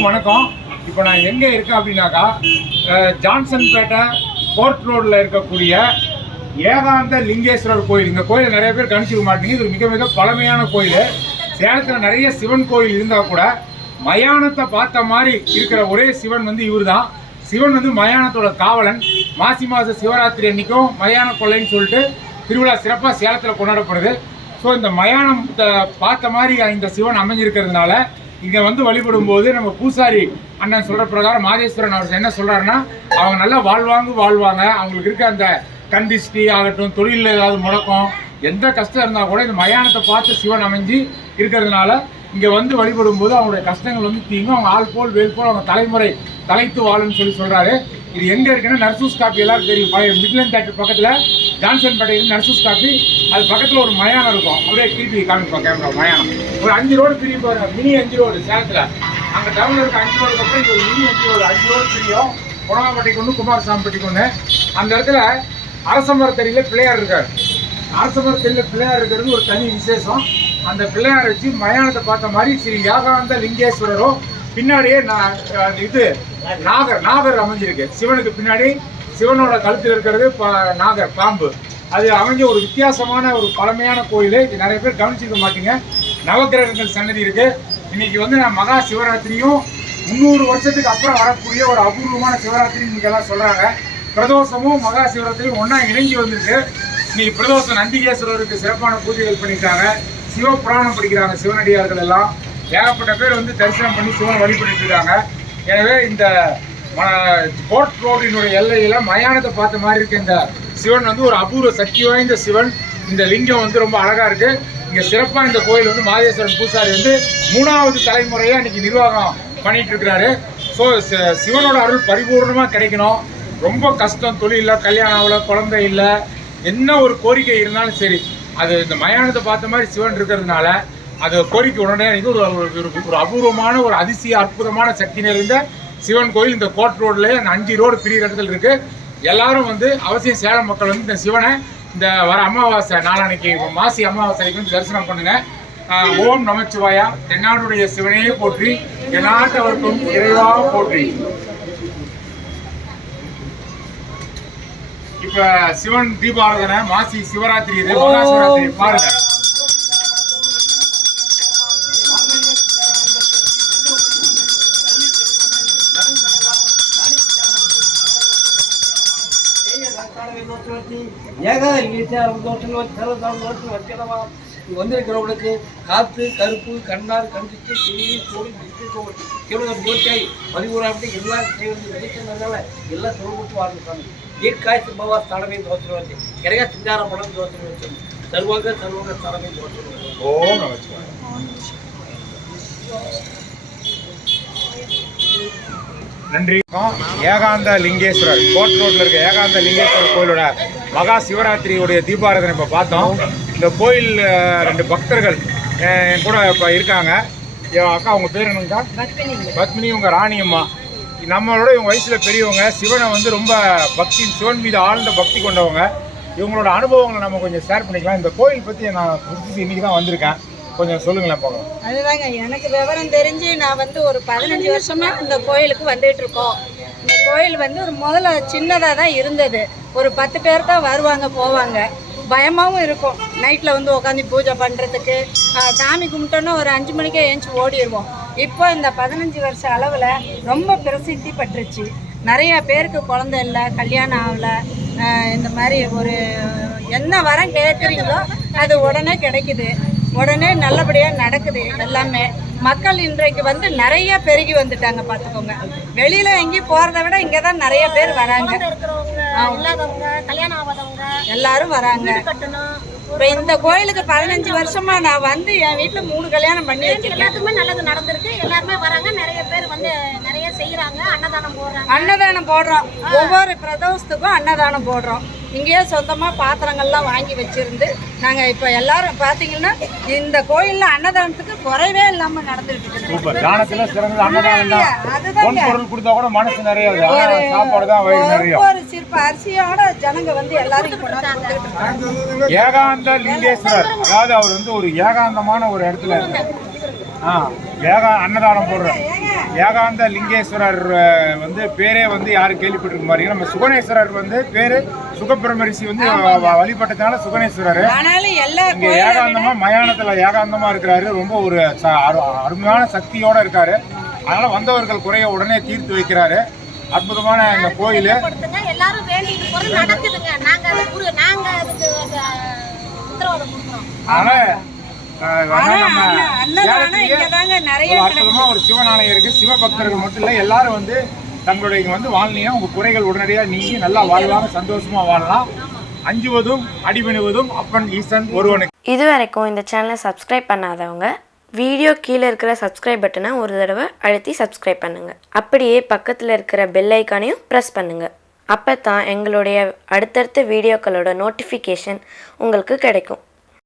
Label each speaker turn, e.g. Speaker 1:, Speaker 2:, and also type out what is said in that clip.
Speaker 1: எல்லாருக்கும் வணக்கம். இப்போ நான் எங்கே இருக்கேன் அப்படின்னாக்கா ஜான்சன்பேட்டை கோர்ட் ரோடில் இருக்கக்கூடிய ஏகாந்த லிங்கேஸ்வரர் கோயில். இந்த கோயிலை நிறைய பேர் கணிச்சிக்க மாட்டீங்க. இது மிக மிக பழமையான கோயில். சேலத்தில் நிறைய சிவன் கோயில் இருந்தால் கூட மயானத்தை பார்த்த மாதிரி இருக்கிற ஒரே சிவன் வந்து இவர் தான் சிவன் வந்து மயானத்தோட காவலன். மாசி மாத சிவராத்திரி அன்னைக்கும் மயான கொள்ளைன்னு சொல்லிட்டு திருவிழா சிறப்பாக சேலத்தில் கொண்டாடப்படுது. ஸோ இந்த மயானம் பார்த்த மாதிரி இந்த சிவன் அமைஞ்சிருக்கிறதுனால இங்கே வந்து வழிபடும் போது நம்ம பூசாரி அண்ணன் சொல்கிற பிரகாரம் மாதேஸ்வரன் அவர் என்ன சொல்கிறாருன்னா அவங்க நல்லா வாழ்வாங்க வாழ்வாங்க. அவங்களுக்கு இருக்க அந்த கண்டிஸ்டி ஆகட்டும் தொழிலில் ஏதாவது முடக்கம் எந்த கஷ்டம் இருந்தால் கூட இந்த மயானத்தை பார்த்து சிவன் அமைஞ்சு இருக்கிறதுனால இங்கே வந்து வழிபடும் போது அவங்களுடைய கஷ்டங்கள் வந்து தீங்கும். அவங்க ஆள் போல் வேல் போல் அவங்க தலைமுறை தலைத்து வாழும்னு சொல்லி சொல்கிறாரு இது எங்கே இருக்குன்னா நர்சூஸ் காப்பி எல்லாரும் தெரியும். பழைய மிட்லன் தேட்டர் பக்கத்தில் ஜான்சன் பேட்டையில் நர்சூஸ் காப்பி அது பக்கத்தில் ஒரு மயானம் இருக்கும். அப்படியே திருப்பி காமிப்போம் கேமரா மயானம். ஒரு அஞ்சு ரோடு பிரியும் போகிற மினி அஞ்சு ரோடு சேலத்தில். அங்கே டவுனில் இருக்க அஞ்சு ரோடுக்கு அப்புறம் இது ஒரு மினி அஞ்சு ரோடு அஞ்சு ரோடு பிரியும். குணமாப்பட்டிக்கு ஒன்று குமாரசாமிப்பட்டிக்கு ஒன்று அந்த இடத்துல அரசமரத்தடியில் பிள்ளையார் இருக்கார். அரசமரத்தடியில் பிள்ளையார் இருக்கிறது ஒரு தனி விசேஷம். அந்த பிள்ளையார் வச்சு மயானத்தை பார்த்த மாதிரி ஸ்ரீ யாகாந்த லிங்கேஸ்வரரும் பின்னாடியே நான் இது நாகர் நாகர் அமைஞ்சிருக்கு. சிவனுக்கு பின்னாடி சிவனோட கழுத்தில் இருக்கிறது ப நாகர் பாம்பு. அது அமைஞ்ச ஒரு வித்தியாசமான ஒரு பழமையான கோயில். இது நிறைய பேர் கவனிச்சிருக்க மாட்டீங்க. நவக்கிரகங்கள் சன்னதி இருக்கு. இன்னைக்கு வந்து நான் மகா சிவராத்திரியும் முந்நூறு வருஷத்துக்கு அப்புறம் வரக்கூடிய ஒரு அபூர்வமான சிவராத்திரி இன்னைக்கு சொல்கிறாங்க சொல்றாங்க. பிரதோஷமும் மகா சிவராத்திரியும் ஒன்றா இணைஞ்சு வந்திருக்கு. இன்னைக்கு பிரதோஷம் நந்திகேஸ்வரருக்கு சிறப்பான பூஜைகள் பண்ணியிருக்காங்க சிவபுராணம் படிக்கிறாங்க சிவனடியார்கள் எல்லாம். ஏகப்பட்ட பேர் வந்து தரிசனம் பண்ணி சிவனை வழிபட்டு இருக்காங்க. எனவே இந்த கோர்ட் ரோடினுடைய எல்லையில மயானத்தை பார்த்த மாதிரி இருக்கு இந்த சிவன் வந்து ஒரு அபூர்வ சக்தி வாய்ந்த சிவன். இந்த லிங்கம் வந்து ரொம்ப அழகா இருக்கு. இங்க சிறப்பா இந்த கோயில் வந்து மாதேஸ்வரன் பூசாரி வந்து மூணாவது தலைமுறையா இன்னைக்கு நிர்வாகம் பண்ணிட்டு இருக்கிறாரு. ஸோ சிவனோட அருள் பரிபூர்ணமா கிடைக்கணும். ரொம்ப கஷ்டம் தொழில் இல்லை கல்யாணம் ஆகல குழந்தை இல்லை. என்ன ஒரு கோரிக்கை இருந்தாலும் சரி அது இந்த மயானத்தை பார்த்த மாதிரி சிவன் இருக்கிறதுனால அது கோரிக்கை உடனே ஒரு ஒரு- ஒரு- ஒரு அபூர்வமான ஒரு அதிசய அற்புதமான சக்தி நிறைந்த சிவன் கோயில் இந்த கோட் ரோட்ல அந்த அஞ்சு ரோடு பிரிகிற இடத்துல இருக்கு. எல்லாரும் வந்து அவசியம் சேலம் மக்கள் வந்து இந்த சிவனை இந்த வர அமாவாசை நாளான்னைக்கு மாசி அமாவாசைக்கு வந்து தரிசனம் பண்ணுங்க. ஆஹ் ஓம் நமச்சிவாயா தென்னாடுடைய சிவனையே போற்றி எந்நாட்டவர்க்கும் இறைவா போற்றி. இப்ப சிவன் தீபாராதனை மாசி சிவராத்திரி இது மகா சிவராத்திரி பாருங்க
Speaker 2: வந்திருக்கிறவங்களுக்கு காத்து கருப்பு கண்ணார் கண்டிச்சு கிளி கோடி திருவண்ணம் ஜோதியாய் பதிமூணாம் எல்லாம் செய்வது வெளிச்சதுனால எல்லாம் சொல்லிட்டு வாழ்ந்துட்டாங்க தீர்க்காய் சிம்மவா ஸ்தானமே தோற்றவர்த்தி கிடையா சிங்கார படம் தோற்றவர்த்தி சர்வாங்க சர்வாங்க ஸ்தானமே தோற்றவர்த்தி
Speaker 1: ஓம் நமச்சிவாயா நன்றி. ஏகாந்த லிங்கேஸ்வரர். கோட் ரோட்ல இருக்க ஏகாந்த லிங்கேஸ்வரர் கோயிலோட மகா சிவராத்திரியுடைய தீபாராதனை இப்போ பார்த்தோம். இந்த கோயில் ரெண்டு பக்தர்கள் என் கூட இப்போ இருக்காங்க. அக்கா உங்க பேர் என்னங்கக்கா? பத்மினி. உங்க ராணியம்மா நம்மளோட இவங்க வயசுல பெரியவங்க சிவனை வந்து ரொம்ப பக்தி சிவன் மீது ஆழ்ந்த பக்தி கொண்டவங்க. இவங்களோட அனுபவங்களை நம்ம கொஞ்சம் ஷேர் பண்ணிக்கலாம். இந்த கோயில் பத்தி நான் இன்னைக்கு தான் வந்திருக்கேன். கொஞ்சம் சொல்லுங்களேன் பார்க்கலாம்
Speaker 3: அதுதாங்க எனக்கு விவரம் தெரிஞ்சு நான் வந்து ஒரு பதினஞ்சு வருஷமா இந்த கோயிலுக்கு வந்துட்டு இருக்கோம். இந்த கோயில் வந்து ஒரு முதல்ல சின்னதாக தான் இருந்தது. ஒரு பத்து பேர் தான் வருவாங்க போவாங்க. பயமாகவும் இருக்கும். நைட்டில் வந்து உட்காந்து பூஜை பண்ணுறதுக்கு சாமி கும்பிட்டோன்னா ஒரு அஞ்சு மணிக்கே ஏஞ்சி ஓடிடுவோம் இப்போ இந்த பதினஞ்சு வருஷ அளவில் ரொம்ப பிரசித்தி பட்டுருச்சு நிறைய பேருக்கு குழந்தை இல்லை கல்யாணம் ஆகலை. இந்த மாதிரி ஒரு என்ன வரம் கேட்குறீங்களோ அது உடனே கிடைக்குது. உடனே நல்லபடியாக நடக்குது எல்லாமே. மக்கள் இன்றைக்கு வந்து நிறைய பெருகி வந்துட்டாங்க பார்த்துக்கோங்க. வெளியில எங்கேயும் போறதை விட இங்கே தான் நிறைய பேர் வராங்க. எல்லாரும் வராங்க. இப்போ இந்த கோயிலுக்கு பதினஞ்சு வருஷமா நான் வந்து என் வீட்டில் மூணு கல்யாணம் பண்ணி
Speaker 4: எல்லாத்துக்குமே நல்லது நடந்திருக்கு. எல்லாருமே வராங்க நிறைய பேர் வந்து நிறைய செய்யறாங்க அன்னதானம் போடுறாங்க.
Speaker 3: அன்னதானம் போடுறோம். ஒவ்வொரு பிரதோஷத்துக்கும் அன்னதானம் போடுறோம். இங்கேயே சொந்தமாக பாத்திரங்கள்லாம் வாங்கி வச்சிருந்து நாங்கள் இப்போ எல்லாரும் பார்த்தீங்கன்னா இந்த கோயிலில் அன்னதானத்துக்கு குறைவே இல்லாமல் நடந்துட்டு
Speaker 1: சூப்பர். தானத்துல அன்னதானம் தான். பொருள் கொடுத்தா கூட மனசு நிறைய சாப்பாடு தான் வயிறு நிறைய
Speaker 3: ஒவ்வொரு சிற்ப அரிசியோட ஜனங்க வந்து எல்லாரும்.
Speaker 1: ஏகாந்த லிங்கேஸ்வரர். அதாவது அவர் வந்து ஒரு ஏகாந்தமான ஒரு இடத்துல. ஆ ஏகா அன்னதானம் போடுற ஏகாந்த லிங்கேஸ்வரர் வந்து பேரே வந்து யாரும் கேள்விப்பட்டிருக்க மாட்டீங்க நம்ம சுகணேஸ்வரர் வந்து பேரு சுகபிரமரிசி வந்து வழிபட்டதுனால சுகணேஸ்வரர் இங்க ஏகாந்தமா மயானத்துல ஏகாந்தமா இருக்கிறாரு. ரொம்ப ஒரு அருமையான சக்தியோட இருக்காரு. அதனால வந்தவர்கள் குறைய உடனே தீர்த்து வைக்கிறாரு. அற்புதமான இந்த கோயில்.
Speaker 3: ஆனா
Speaker 1: அற்புதமா ஒரு சிவனாலயம் இருக்கு. சிவபக்தர்கள் மட்டும் இல்ல எல்லாரும் வந்து தங்களுடைய வந்து வாழ்ந்தீங்கன்னா உங்க குறைகள் உடனடியா நீங்கி நல்லா வாழலாம் சந்தோஷமா வாழலாம். அஞ்சுவதும் அடிபணிவதும் அப்பன் ஈசன் ஒருவனுக்கு.
Speaker 5: இது வரைக்கும் இந்த சேனலை சப்ஸ்கிரைப் பண்ணாதவங்க வீடியோ கீழே இருக்கிற சப்ஸ்கிரைப் பட்டனை ஒரு தடவை அழுத்தி சப்ஸ்கிரைப் பண்ணுங்கள் அப்படியே பக்கத்தில் இருக்கிற பெல் ஐக்கானையும் ப்ரெஸ் பண்ணுங்கள் அப்போ தான் எங்களுடைய அடுத்தடுத்த வீடியோக்களோட நோட்டிஃபிகேஷன் உங்களுக்கு கிடைக்கும்.